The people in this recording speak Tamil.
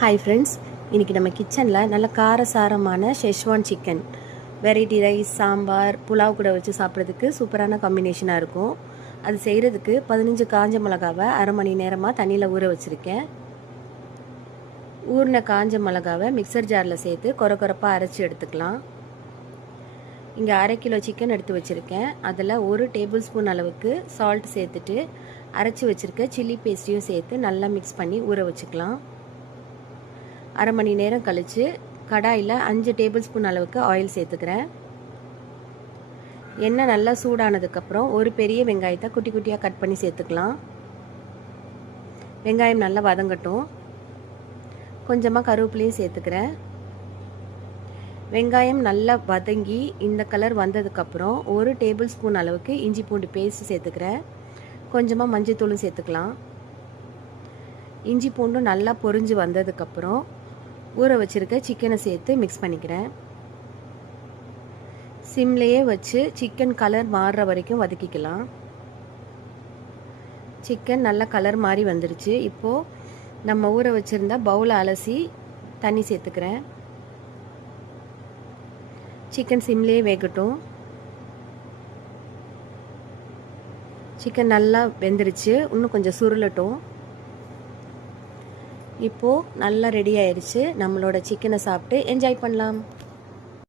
ஹாய் ஃப்ரெண்ட்ஸ், இன்றைக்கி நம்ம கிச்சனில் நல்ல காரசாரமான Schezwan chicken variety rice, sambar, pulao கூட வச்சு சாப்பிட்றதுக்கு சூப்பரான காம்பினேஷனாக இருக்கும். அது செய்கிறதுக்கு 15 காஞ்ச மிளகாவை அரை மணி நேரமாக தண்ணியில் ஊற வச்சுருக்கேன். ஊறின காஞ்ச மிளகாவை மிக்சர் ஜாரில் சேர்த்து கொரப்பாக அரைச்சி எடுத்துக்கலாம். இங்கே 1/2 கிலோ சிக்கன் எடுத்து வச்சுருக்கேன். அதில் 1 டேபிள் ஸ்பூன் அளவுக்கு சால்ட் சேர்த்துட்டு அரைச்சி வச்சுருக்க சில்லி பேஸ்ட்டையும் சேர்த்து நல்லா மிக்ஸ் பண்ணி ஊற வச்சுக்கலாம். அரை மணி நேரம் கழித்து கடாயில் 5 டேபிள் ஸ்பூன் அளவுக்கு ஆயில் சேர்த்துக்கிறேன். எண்ணெய் நல்லா சூடானதுக்கப்புறம் ஒரு பெரிய வெங்காயத்தை குட்டி குட்டியாக கட் பண்ணி சேர்த்துக்கலாம். வெங்காயம் நல்லா வதங்கட்டும். கொஞ்சமாக கருவேப்பிலையும் சேர்த்துக்கிறேன். வெங்காயம் நல்லா வதங்கி இந்த கலர் வந்ததுக்கப்புறம் 1 டேபிள் ஸ்பூன் அளவுக்கு இஞ்சி பூண்டு பேஸ்ட் சேர்த்துக்கிறேன். கொஞ்சமாக மஞ்சள்தூளும் சேர்த்துக்கலாம். இஞ்சி பூண்டும் நல்லா பொரிஞ்சு வந்ததுக்கப்புறம் ஊற வச்சுருக்க சிக்கனை சேர்த்து மிக்ஸ் பண்ணிக்கிறேன். சிம்லேயே வச்சு சிக்கன் கலர் மாறுற வரைக்கும் வதக்கிக்கலாம். சிக்கன் நல்லா கலர் மாறி வந்துருச்சு. இப்போது நம்ம ஊற வச்சுருந்த பவுலை அலசி தண்ணி சேர்த்துக்கிறேன். சிக்கன் சிம்லேயே வேகட்டும். சிக்கன் நல்லா வெந்துருச்சு. இன்னும் கொஞ்சம் சுருளட்டும். இப்போது நல்லா ரெடி ஆயிடுச்சு. நம்மளோட சிக்கனை சாப்பிட்டு என்ஜாய் பண்ணலாம்.